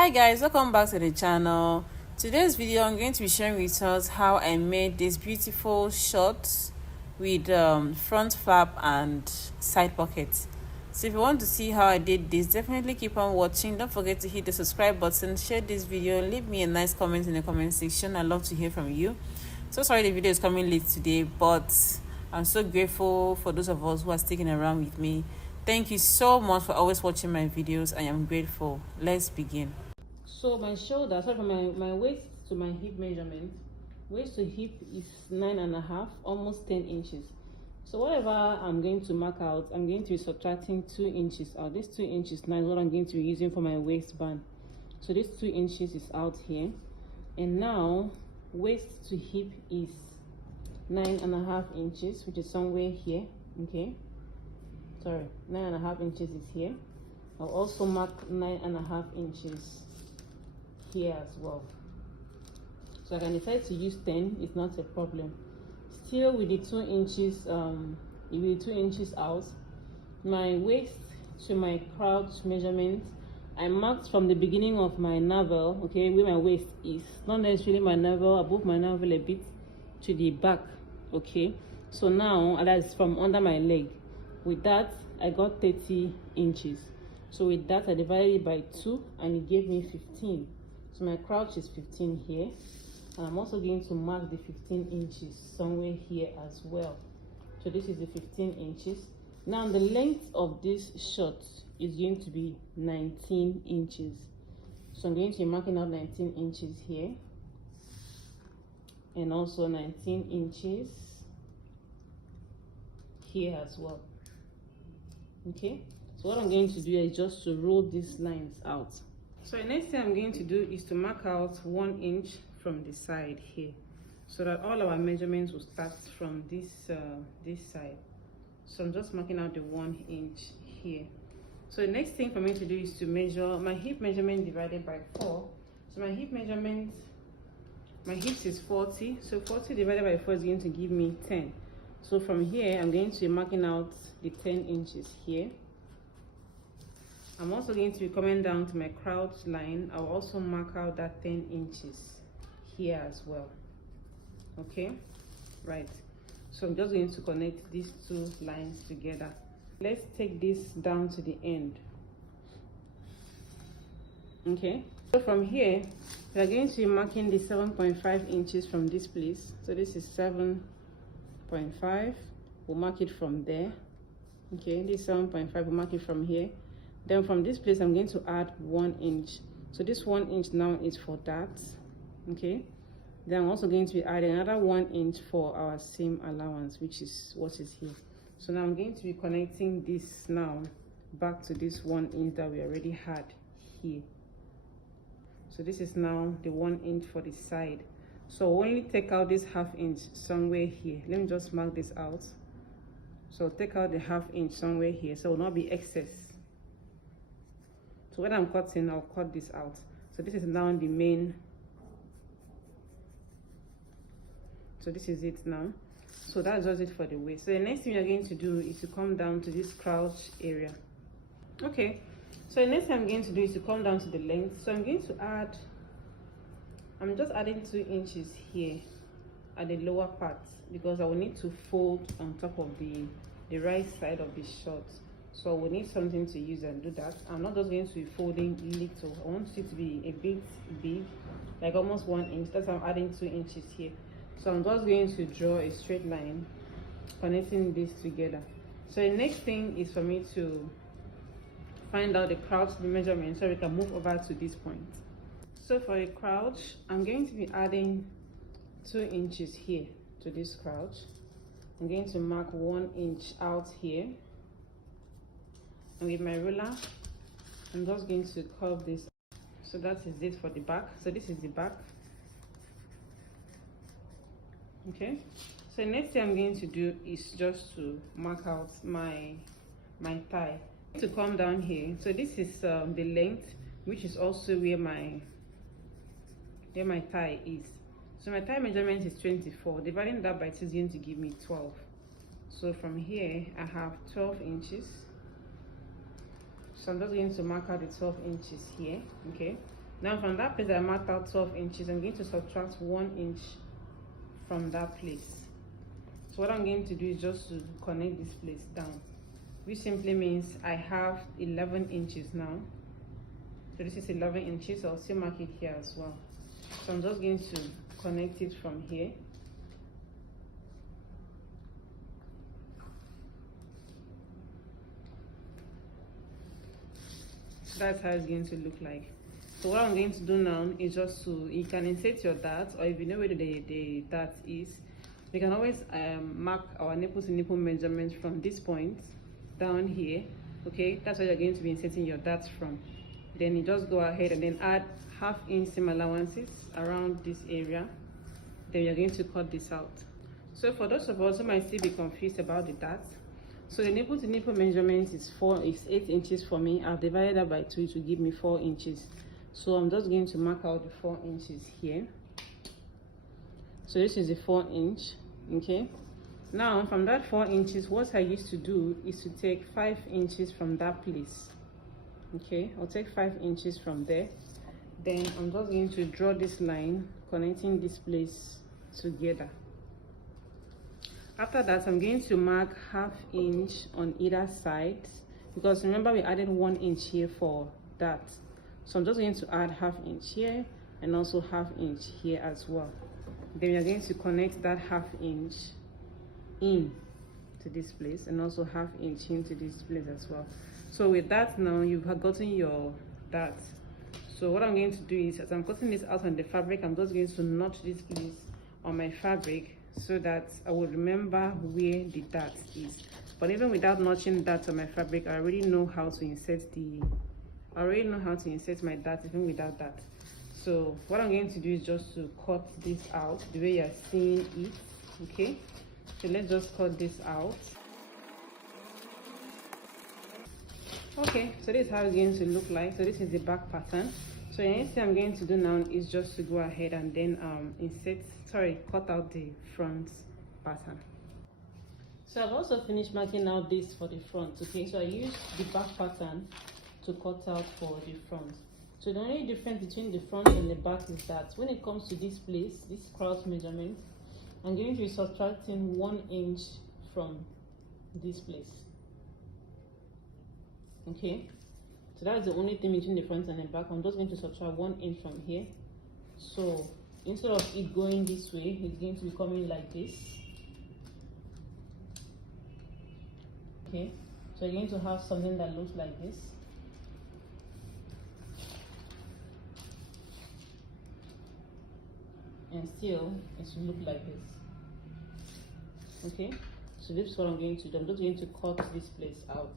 Hi guys, welcome back to the channel. Today's video I'm going to be sharing with us how I made this beautiful shorts with front flap and side pocket. So if you want to see how I did this, definitely keep on watching. Don't forget to hit the subscribe button, share this video, leave me a nice comment in the comment section. I'd love to hear from you. So sorry the video is coming late today, but I'm so grateful for those of us who are sticking around with me. Thank you so much for always watching my videos. I am grateful. Let's begin. So my shoulder, sorry, from my waist to my hip measurement, waist to hip is 9.5, almost 10 inches. So whatever I'm going to mark out, I'm going to be subtracting 2 inches out. This 2 inches now is what I'm going to be using for my waistband. So this 2 inches is out here. And now waist to hip is 9.5 inches, which is somewhere here. Okay, sorry, 9.5 inches is here. I'll also mark 9.5 inches here as well. So I can decide to use 10, it's not a problem. Still with the 2 inches, with the 2 inches out, my waist to my crouch measurement, I marked from the beginning of my navel, okay, where my waist is, not necessarily my navel, above my navel a bit, to the back, okay. So now that's from under my leg. With that, I got 30 inches. So with that, I divided it by 2 and it gave me 15. So my crouch is 15 here. And I'm also going to mark the 15 inches somewhere here as well. So this is the 15 inches. Now the length of this short is going to be 19 inches. So I'm going to be marking out 19 inches here. And also 19 inches here as well. Okay, so what I'm going to do is just to roll these lines out. So the next thing I'm going to do is to mark out 1 inch from the side here, so that all our measurements will start from this side. So I'm just marking out the 1 inch here. So the next thing for me to do is to measure my hip measurement divided by 4. So my hip measurement, my hips is 40, so 40 divided by 4 is going to give me 10. So from here I'm going to be marking out the 10 inches here. I'm also going to be coming down to my crouch line. I'll also mark out that 10 inches here as well. Okay, right. So I'm just going to connect these 2 lines together. Let's take this down to the end. Okay, so from here we are going to be marking the 7.5 inches from this place. So this is 7.5. We'll mark it from there. Okay, this 7.5, we'll mark it from here. Then from this place I'm going to add 1 inch. So this 1 inch now is for that. Okay, then I'm also going to be adding another 1 inch for our seam allowance, which is what is here. So now I'm going to be connecting this now back to this 1 inch that we already had here. So this is now the 1 inch for the side. So only take out this ½ inch somewhere here. Let me just mark this out. So take out the ½ inch somewhere here, so it will not be excess. So when I'm cutting, I'll cut this out. So this is now the main. So this is it now. So that's just it for the waist. So the next thing you're going to do is to come down to this crouch area. Okay, so the next thing I'm going to do is to come down to the length. So I'm going to add, I'm just adding 2 inches here at the lower part, because I will need to fold on top of the right side of the short. So we need something to use and do that. I'm not just going to be folding little. I want it to be a bit big, like almost 1 inch. That's why I'm adding 2 inches here. So I'm just going to draw a straight line connecting this together. So the next thing is for me to find out the crouch measurement so we can move over to this point. So for a crouch, I'm going to be adding 2 inches here to this crouch. I'm going to mark 1 inch out here. And with my ruler, I'm just going to curve this. So that is it for the back. So this is the back. Okay. So the next thing I'm going to do is just to mark out my thigh. To come down here. So this is the length, which is also where my thigh is. So my thigh measurement is 24. Dividing that by 2 is going to give me 12. So from here I have 12 inches. So I'm just going to mark out the 12 inches here. Okay, Now from that place that I marked out 12 inches, I'm going to subtract 1 inch from that place. So what I'm going to do is just to connect this place down, which simply means I have 11 inches now. So this is 11 inches. I'll still mark it here as well. So I'm just going to connect it from here. That's how it's going to look like. So what I'm going to do now is just to, you can insert your dart, or if you know where the dart is, we can always mark our nipple to nipple measurement from this point down here. Okay, that's where you're going to be inserting your darts from. Then you just go ahead and then add 1/2 inch seam allowances around this area. Then you're going to cut this out. So for those of us who might still be confused about the darts, so the nipple to nipple measurement is 8 inches for me. I've divided that by 2 to give me 4 inches. So I'm just going to mark out the 4 inches here. So this is the 4 inch. Okay, now from that 4 inches, what I used to do is to take 5 inches from that place. Okay, I'll take 5 inches from there. Then I'm just going to draw this line connecting this place together. After that, I'm going to mark 1/2 inch on either side, because remember we added 1 inch here for that. So I'm just going to add 1/2 inch here and also 1/2 inch here as well. Then we're going to connect that 1/2 inch in to this place and also 1/2 inch into this place as well. So with that, now you've gotten your dart. So what I'm going to do is, as I'm cutting this out on the fabric, I'm just going to notch this place on my fabric so that I will remember where the dart is. But even without notching that on my fabric, I already know how to insert my dart even without that. So what I'm going to do is just to cut this out the way you're seeing it. Okay, so let's just cut this out. Okay, so this is how it's going to look like. So this is the back pattern. So the next thing I'm going to do now is just to go ahead and then cut out the front pattern. So I've also finished marking out this for the front. Okay, so I used the back pattern to cut out for the front. So the only difference between the front and the back is that when it comes to this place, this cross measurement, I'm going to be subtracting 1 inch from this place. Okay, so that's the only thing between the front and the back. I'm just going to subtract 1 inch from here. So instead of it going this way, it's going to be coming like this. Okay, so you're going to have something that looks like this. And still it should look like this. Okay, so this is what I'm going to do. I'm just going to cut this place out.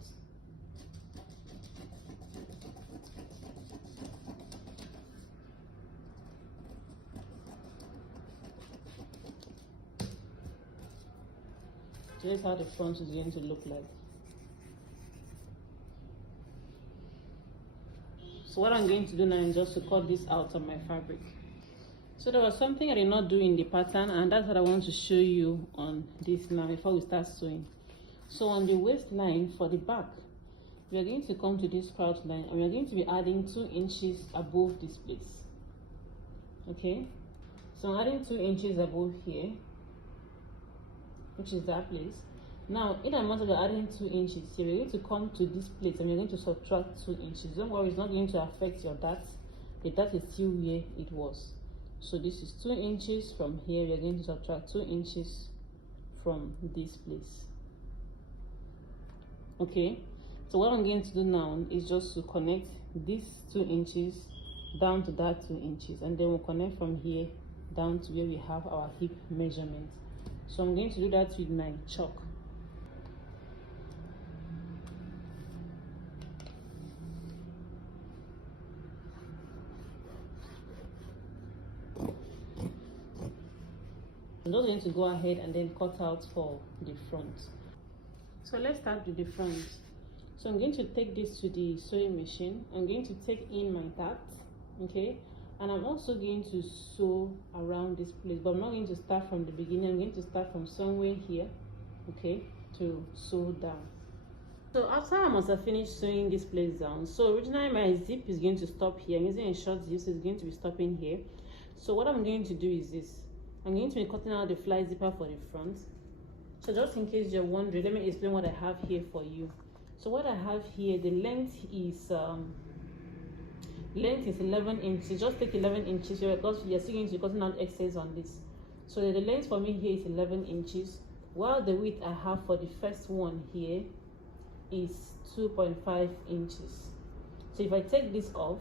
So this is how the front is going to look like. So what I'm going to do now is just to cut this out of my fabric. So there was something I did not do in the pattern, and that's what I want to show you on this now before we start sewing. So on the waistline for the back, we are going to come to this crouch line and we are going to be adding 2 inches above this place. Okay, so I'm adding 2 inches above here, which is that place. Now in amount of adding 2 inches here, we're going to come to this place and we're going to subtract 2 inches. Don't worry, it's not going to affect your dart. The dart is still where it was. So this is 2 inches from here. We're going to subtract 2 inches from this place. Okay, so what I'm going to do now is just to connect these 2 inches down to that 2 inches, and then we'll connect from here down to where we have our hip measurement. So I'm going to do that with my chalk. I'm just going to go ahead and then cut out for the front. So let's start with the front. So I'm going to take this to the sewing machine. I'm going to take in my dart, okay, and I'm also going to sew around this place, but I'm not going to start from the beginning. I'm going to start from somewhere here, okay, to sew down. So after I must have finished sewing this place down, so originally my zip is going to stop here. I'm using a short zip, so it's going to be stopping here. So what I'm going to do is this. I'm going to be cutting out the fly zipper for the front. So just in case you're wondering, let me explain what I have here for you. So what I have here, the length is 11 inches. Just take 11 inches because you're still going to be cutting out excess on this. So the length for me here is 11 inches, while the width I have for the first one here is 2.5 inches. So if I take this off,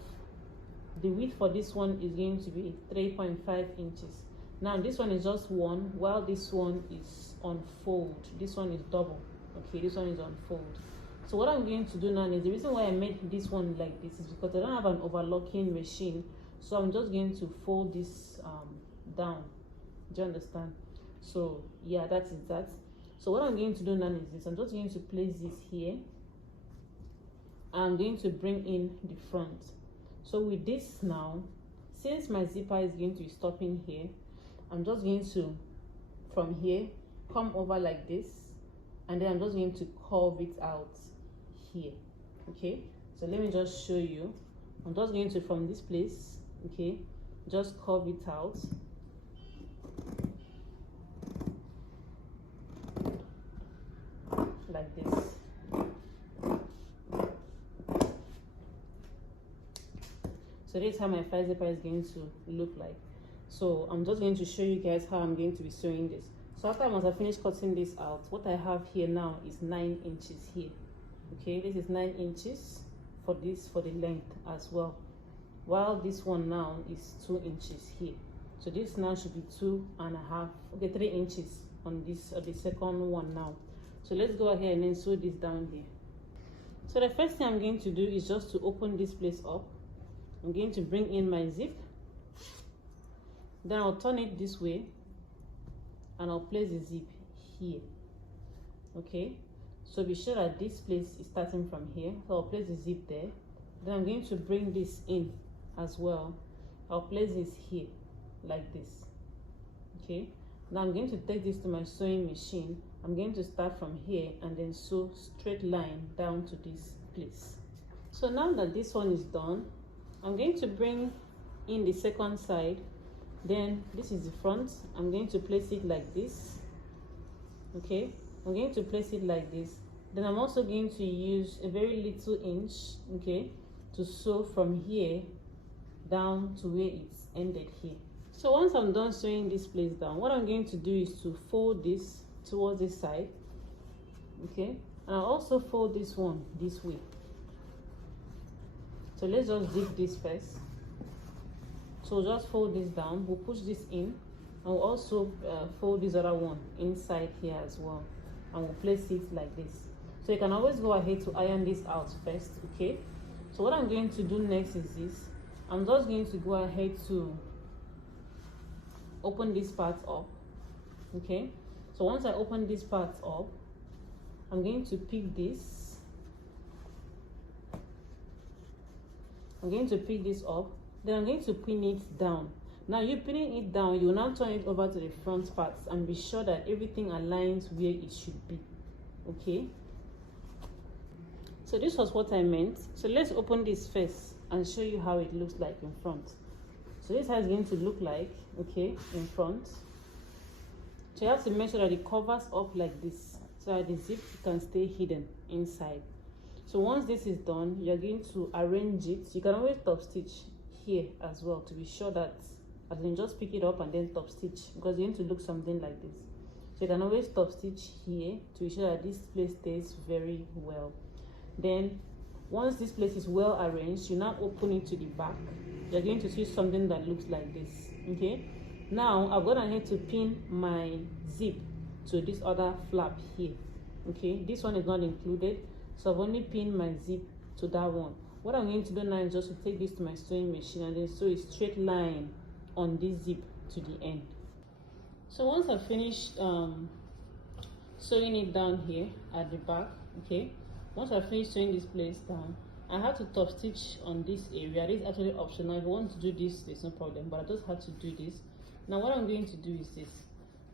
the width for this one is going to be 3.5 inches. Now this one is just one, while this one is on fold. This one is double. Okay, this one is on fold. So what I'm going to do now is, the reason why I made this one like this is because I don't have an overlocking machine. So I'm just going to fold this down. Do you understand? So yeah, that is that. So what I'm going to do now is this. I'm just going to place this here. I'm going to bring in the front. So with this now, since my zipper is going to be stopping here, I'm just going to, from here, come over like this, and then I'm just going to curve it out here. Okay, so let me just show you. I'm just going to, from this place, okay, just curve it out. Like this. So this is how my fly zipper is going to look like. So I'm just going to show you guys how I'm going to be sewing this. So after I must have finished cutting this out, what I have here now is 9 inches here. Okay, this is 9 inches for this, for the length as well, while this one now is 2 inches here. So this now should be 2.5, okay, 3 inches on this, the second one now. So let's go ahead and then sew this down here. So the first thing I'm going to do is just to open this place up. I'm going to bring in my zip, then I'll turn it this way, and I'll place the zip here. Okay, so be sure that this place is starting from here. So I'll place the zip there, then I'm going to bring this in as well. I'll place this here like this. Okay, now I'm going to take this to my sewing machine. I'm going to start from here and then sew straight line down to this place. So now that this one is done, I'm going to bring in the second side. Then this is the front. I'm going to place it like this. Okay, I'm going to place it like this. Then I'm also going to use a very little inch, okay, to sew from here down to where it's ended here. So once I'm done sewing this place down, what I'm going to do is to fold this towards this side. Okay, and I'll also fold this one this way. So let's just dip this first. So just fold this down, we'll push this in, and we'll also fold this other one inside here as well, and we'll place it like this. So you can always go ahead to iron this out first. Okay, so what I'm going to do next is this. I'm just going to go ahead to open this part up. Okay, so once I open this part up, I'm going to pick this. I'm going to pick this up, then I'm going to pin it down. Now you pinning it down, you will now turn it over to the front parts and be sure that everything aligns where it should be. Okay, so this was what I meant. So let's open this first and show you how it looks like in front. So this is how it's going to look like, okay, in front. So you have to make sure that it covers up like this, so that the zip can stay hidden inside. So once this is done, you're going to arrange it. You can always top stitch here as well to be sure that, as in just pick it up and then top stitch, because you're going to look something like this. So you can always top stitch here to be sure that this place stays very well. Then once this place is well arranged, you now open it to the back. You're going to see something that looks like this. Okay, now I've gone ahead to pin my zip to this other flap here. Okay, this one is not included, so I've only pinned my zip to that one. What I'm going to do now is just to take this to my sewing machine and then sew a straight line on this zip to the end. So once I've finished sewing it down here at the back, okay, once I've finished sewing this place down, I had to top stitch on this area. This is actually optional. If you want to do this, there's no problem, but I just had to do this. Now what I'm going to do is this.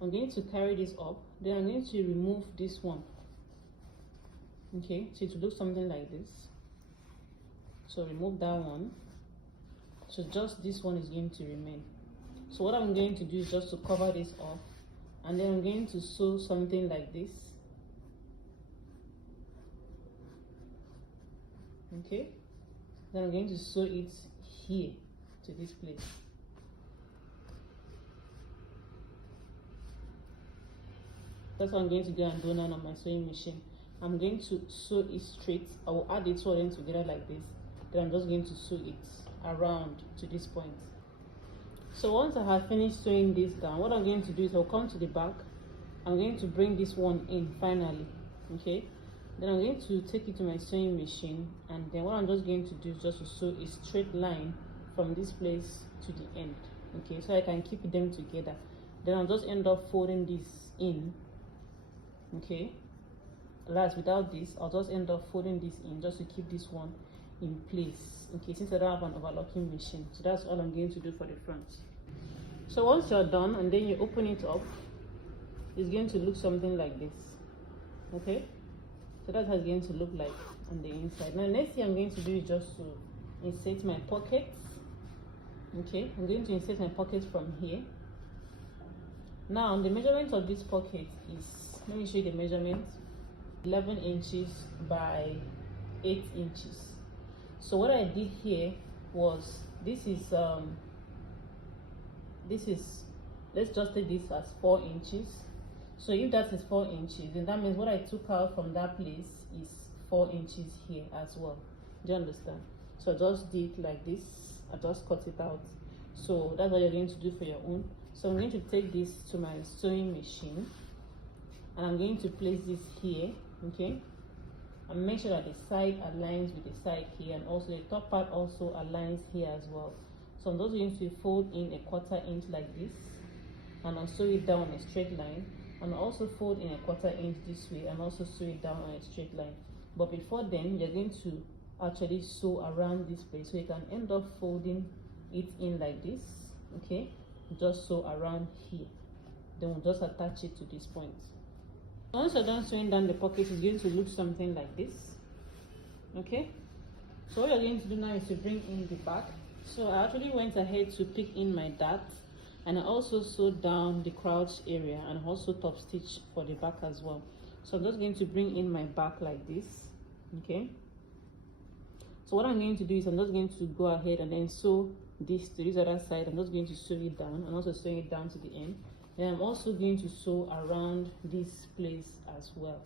I'm going to carry this up, then I'm going to remove this one. Okay, so it will look something like this. So remove that one. So just this one is going to remain. So what I'm going to do is just to cover this up, and then I'm going to sew something like this. Okay, then I'm going to sew it here to this place. That's what I'm going to go and do now on my sewing machine. I'm going to sew it straight. I will add the two of them together like this. Then I'm just going to sew it around to this point. So once I have finished sewing this down, what I'm going to do is I'll come to the back. I'm going to bring this one in finally. Okay, then I'm going to take it to my sewing machine, and then what I'm just going to do is just to sew a straight line from this place to the end. Okay, so I can keep them together. Then I'll just end up folding this in. Okay, that's without this, I'll just end up folding this in just to keep this one in place. Okay, since I don't have an overlocking machine. So that's all I'm going to do for the front. So once you're done and then you open it up, it's going to look something like this. Okay, so that's how it's going to look like on the inside. Now next thing I'm going to do is just to insert my pockets. Okay, I'm going to insert my pockets from here. Now the measurement of this pocket is, let me show you the measurement, 11 inches by 8 inches. So what I did here was, this is let's just take this as 4 inches. So if that is 4 inches, then that means what I took out from that place is 4 inches here as well. Do you understand? So I just did like this, I just cut it out. So that's what you're going to do for your own. So I'm going to take this to my sewing machine, and I'm going to place this here. Okay, and make sure that the side aligns with the side here, and also the top part also aligns here as well. So I'm just going to fold in a 1/4 inch like this, and I'll sew it down a straight line, and I'll also fold in a 1/4 inch this way, and also sew it down on a straight line. But before then, you're going to actually sew around this place, so you can end up folding it in like this. Okay, just sew around here, then we'll just attach it to this point. Once you're done sewing down the pocket, it's going to look something like this. Okay, so what you're going to do now is to bring in the back. So I actually went ahead to pick in my dart, and I also sewed down the crouch area, and also top stitch for the back as well. So I'm just going to bring in my back like this. Okay, so what I'm going to do is I'm just going to go ahead and then sew this to this other side. I'm just going to sew it down, and also sew it down to the end. Then I'm also going to sew around this place as well.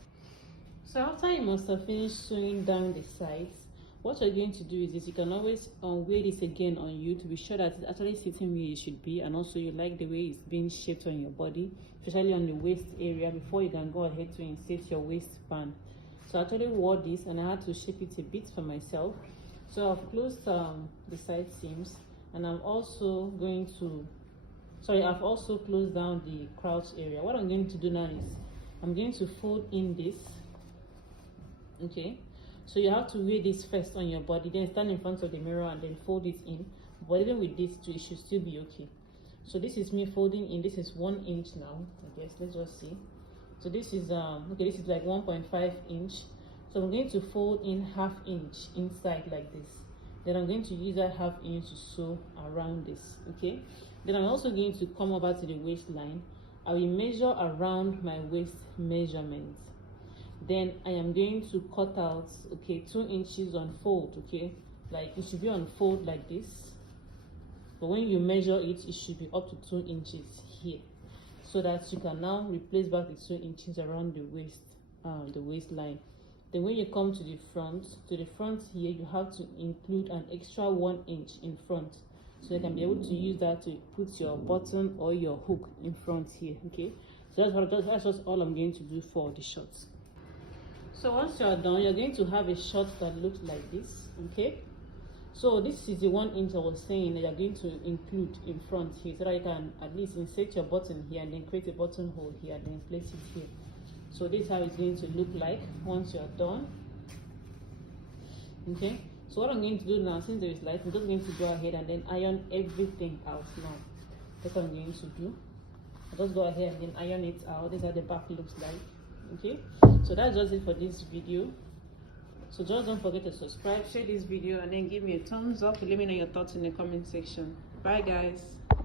So after you must have finished sewing down the sides, what you're going to do is this: you can always weigh this again on you to be sure that it's actually sitting where it should be, and also you like the way it's being shaped on your body, especially on the waist area, before you can go ahead to insert your waistband. So I actually wore this, and I had to shape it a bit for myself. So I've closed the side seams, and I'm also going to, I've also closed down the crouch area. What I'm going to do now is I'm going to fold in this. Okay, so you have to wear this first on your body, then stand in front of the mirror and then fold it in. But even with this too, it should still be okay. So this is me folding in. This is 1 inch now, I guess. Let's just see. So this is okay, this is like 1.5 inch. So I'm going to fold in 1/2 inch inside like this. Then I'm going to use that 1/2 inch to sew around this. Okay, then I'm also going to come over to the waistline. I will measure around my waist measurement. Then I am going to cut out, okay, 2 inches on fold. Okay, like it should be on fold like this, but when you measure it, it should be up to 2 inches here, so that you can now replace back the 2 inches around the waist, the waistline. Then when you come to the front here, you have to include an extra 1 inch in front, so you can be able to use that to put your button or your hook in front here. Okay, so that's just all I'm going to do for the shorts. So once you're done, you're going to have a short that looks like this. Okay, so this is the 1 inch I was saying that you're going to include in front here, so that you can at least insert your button here and then create a buttonhole here and then place it here. So this is how it's going to look like once you're done. Okay, so what I'm going to do now, since there is light, I'm just going to go ahead and then iron everything out now. That's what I'm going to do. I'll just go ahead and then iron it out. This is how the back looks like. Okay, so that's just it for this video. So just don't forget to subscribe, share this video, and then give me a thumbs up. Let me know your thoughts in the comment section. Bye guys.